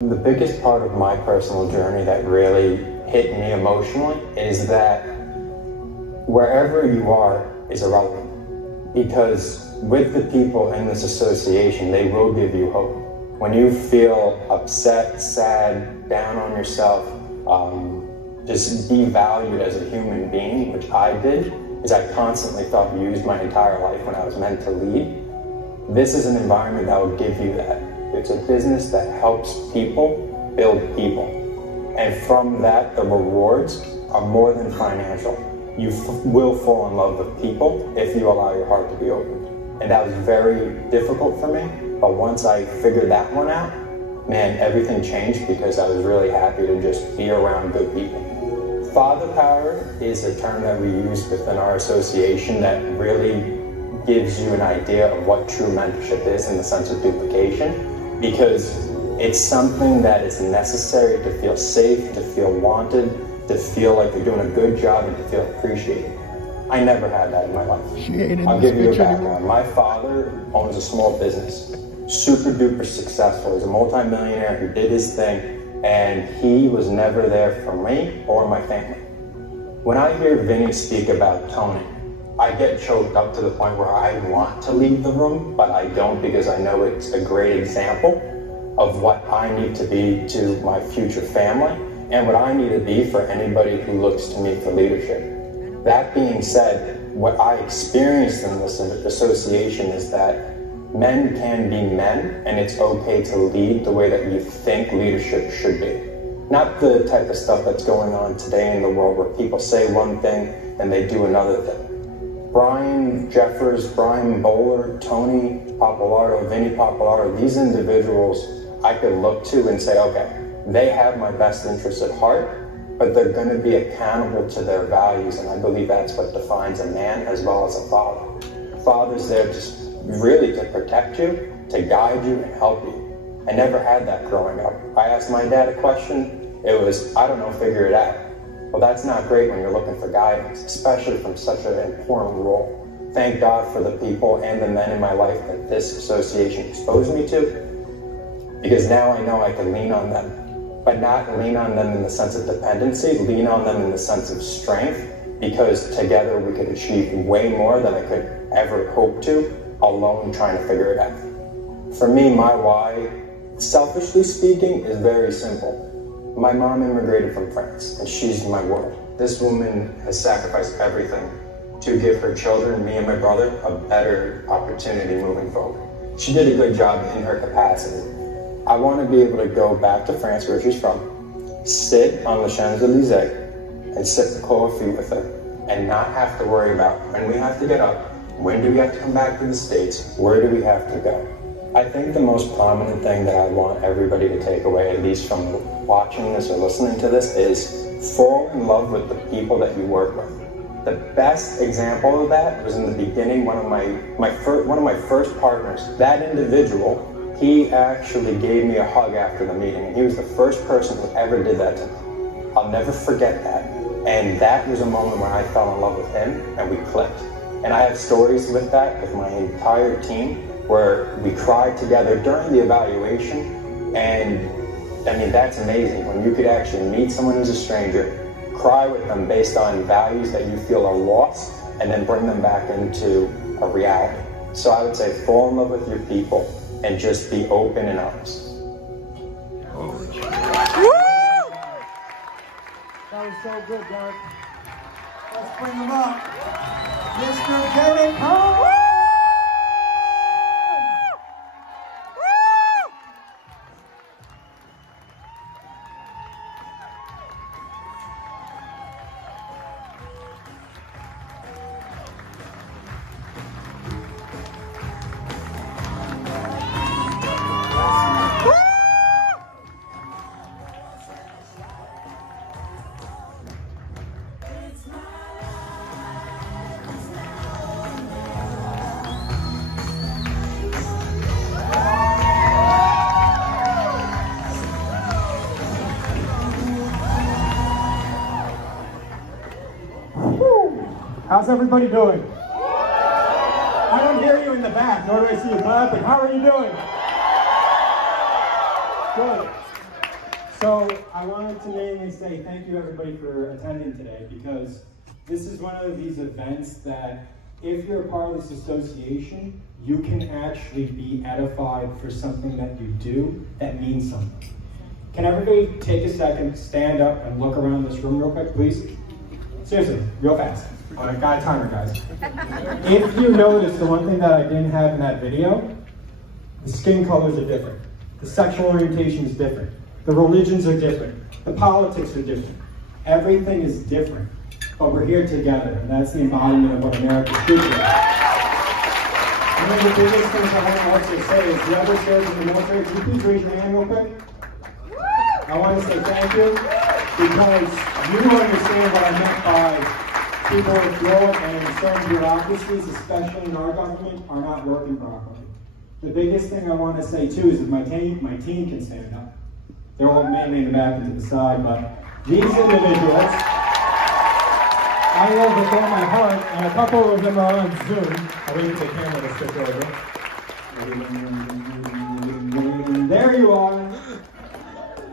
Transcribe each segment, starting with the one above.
The biggest part of my personal journey that really hit me emotionally is that wherever you are is irrelevant. Because with the people in this association, they will give you hope. When you feel upset, sad, down on yourself, just devalued as a human being, which I did, is I constantly felt used my entire life when I was meant to lead. This is an environment that will give you that. It's a business that helps people build people. And from that, the rewards are more than financial. You will fall in love with people if you allow your heart to be opened. And that was very difficult for me, but once I figured that one out, man, everything changed because I was really happy to just be around good people. Father power is a term that we use within our association that really gives you an idea of what true mentorship is in the sense of duplication, because it's something that is necessary to feel safe, to feel wanted, to feel like you're doing a good job, and to feel appreciated. I never had that in my life. I'll give you a background. My father owns a small business, super duper successful. He's a multi-millionaire who did his thing, and he was never there for me or my family. When I hear Vinny speak about Tony, I get choked up to the point where I want to leave the room, but I don't, because I know it's a great example of what I need to be to my future family and what I need to be for anybody who looks to me for leadership. That being said, what I experienced in this association is that men can be men, and it's okay to lead the way that you think leadership should be. Not the type of stuff that's going on today in the world where people say one thing and they do another thing. Brian Jeffers, Brian Bowler, Tony Pappalardo, Vinny Pappalardo, these individuals I could look to and say, okay, they have my best interests at heart, but they're going to be accountable to their values, and I believe that's what defines a man as well as a father. Father's there just really to protect you, to guide you, and help you. I never had that growing up. I asked my dad a question, it was, I don't know, figure it out. Well, that's not great when you're looking for guidance, especially from such an important role. Thank God for the people and the men in my life that this association exposed me to, because now I know I can lean on them. But not lean on them in the sense of dependency, lean on them in the sense of strength, because together we could achieve way more than I could ever hope to, alone trying to figure it out. For me, my why, selfishly speaking, is very simple. My mom immigrated from France, and she's my world. This woman has sacrificed everything to give her children, me and my brother, a better opportunity moving forward. She did a good job in her capacity. I want to be able to go back to France, where she's from, sit on the Champs-Élysées, and sip the coffee with her, and not have to worry about when we have to get up, when do we have to come back to the States, where do we have to go. I think the most prominent thing that I want everybody to take away, at least from watching this or listening to this, is fall in love with the people that you work with. The best example of that was in the beginning, one of my first partners. That individual, he actually gave me a hug after the meeting, and he was the first person who ever did that to me. I'll never forget that. And that was a moment where I fell in love with him, and we clicked. And I have stories with that, with my entire team, where we cried together during the evaluation. And I mean, that's amazing. When you could actually meet someone who's a stranger, cry with them based on values that you feel are lost, and then bring them back into a reality. So I would say fall in love with your people, and just be open and honest. Woo! That was so good, Derek. Let's bring him up. Mr. Derek Cohen! How's everybody doing? I don't hear you in the back, nor do I see you clapping. How are you doing? Good. So I wanted to mainly say thank you everybody for attending today, because this is one of these events that if you're a part of this association, you can actually be edified for something that you do that means something. Can everybody take a second, stand up, and look around this room real quick, please? Seriously, real fast. I got a timer, guys. If you notice, the one thing that I didn't have in that video, the skin colors are different. The sexual orientation is different. The religions are different. The politics are different. Everything is different. But we're here together, and that's the embodiment of what America's future is. One of the biggest things I want to also say is whoever serves in the military, can you please raise your hand real quick? I want to say thank you, because you understand what I meant by people of growth and certain bureaucracies, especially in our government, are not working properly. The biggest thing I want to say too is that my team can stand up. They're all mainly in the back and to the side, but these individuals, I love with all my heart, and a couple of them are on Zoom. I'll wait for the camera to switch over. There you are.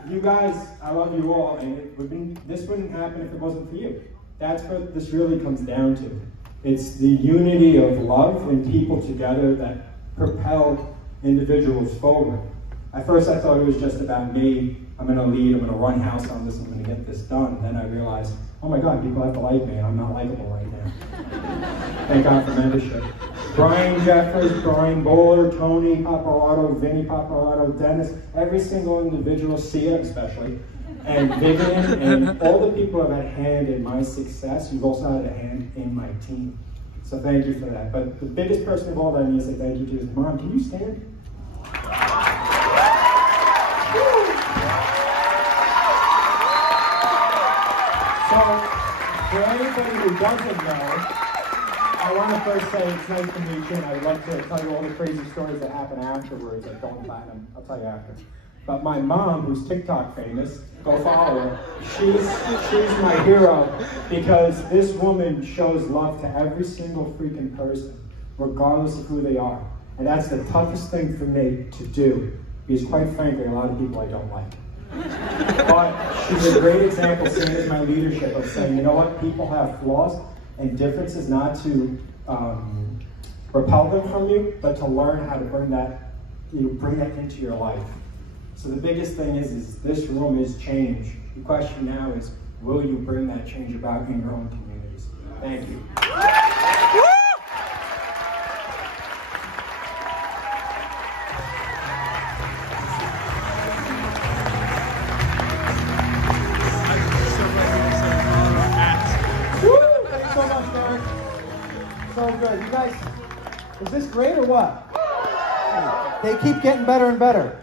You guys, I love you all, and this wouldn't happen if it wasn't for you. That's what this really comes down to. It's the unity of love and people together that propel individuals forward. At first I thought it was just about me. I'm going to lead, I'm going to run house on this, I'm going to get this done. Then I realized, oh my God, people have to like me, and I'm not likable right now. Thank God for membership. Brian Jeffers, Brian Bowler, Tony Paparato, Vinny Paparato, Dennis, every single individual, Sia especially, and Vivian, and all the people who have had a hand in my success, you've also had a hand in my team. So thank you for that. But the biggest person of all that I need to say thank you to is Mom. Can you stand? So, for anybody who doesn't know, I want to first say it's nice to meet you, and I'd like to tell you all the crazy stories that happen afterwards at Going Platinum. I'll tell you after. But my mom, who's TikTok famous, go follow her. She's my hero, because this woman shows love to every single freaking person, regardless of who they are. And that's the toughest thing for me to do, because quite frankly, a lot of people I don't like. But she's a great example, seeing as my leadership, of saying, you know what, people have flaws and differences, not to repel them from you, but to learn how to bring that into your life. So the biggest thing is this room is change. The question now is, will you bring that change about in your own communities? Thank you. Thanks so much, Derek. So good. You guys, is this great or what? They keep getting better and better.